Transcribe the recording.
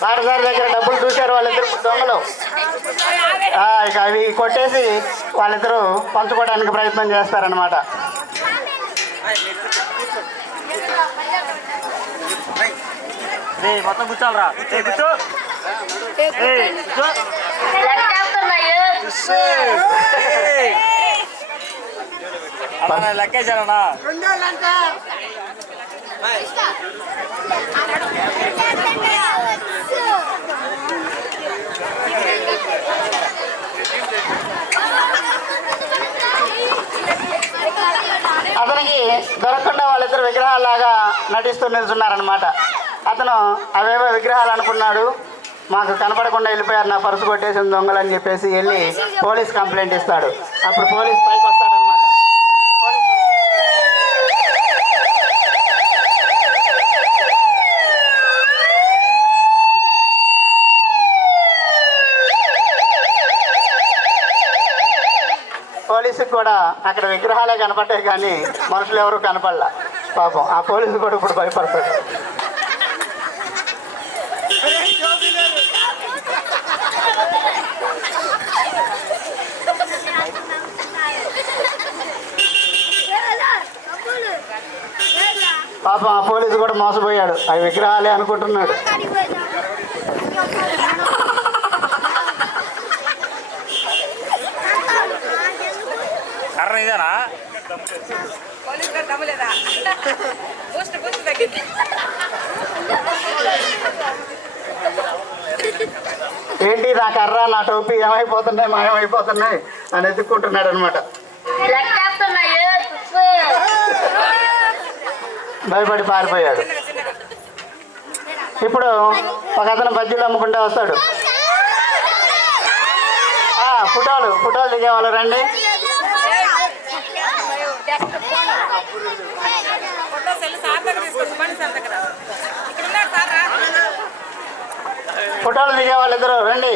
బాటసారి దగ్గర డబ్బులు చూశారు వాళ్ళిద్దరు దొంగలు. ఇక అవి కొట్టేసి వాళ్ళిద్దరూ పంచుకోవడానికి ప్రయత్నం చేస్తారనమాట. మొత్తం కూర్చోాలరా, కూర్చో. లెక్కేశారన్నా. అతనికి దొరకకుండా వాళ్ళిద్దరు విగ్రహాలాగా నటిస్తూ నిల్చున్నారనమాట. అతను అవేవో విగ్రహాలు అనుకున్నాడు. మాకు కనపడకుండా వెళ్ళిపోయారు, నా పర్సు కొట్టేసిన దొంగలు అని చెప్పేసి వెళ్ళి పోలీస్ కంప్లైంట్ ఇస్తాడు. అప్పుడు పోలీస్ పైకి వస్తాడనమాట. పోలీసుకి కూడా అక్కడ విగ్రహాలే కనపడ్డాయి కానీ మనుషులు ఎవరు కనపడలా. పాపం ఆ పోలీసు కూడా ఇప్పుడు భయపడతాడు. పాపం ఆ పోలీసు కూడా మోసపోయాడు, అవి విగ్రహాలే అనుకుంటున్నాడు. ఏంటి నా కర్ర నా టోపీ ఏమైపోతున్నాయి, మాయమైపోతున్నాయి అని ఎత్తుక్కుంటున్నాడు అనమాట. భయపడి పారిపోయాడు. ఇప్పుడు ఒక అతను బజ్జీలు అమ్ముకుంటూ వస్తాడు. ఫోటోలు దిగేవాళ్ళు రండి. ఫోటోలు దిగే వాళ్ళిద్దరు రండి.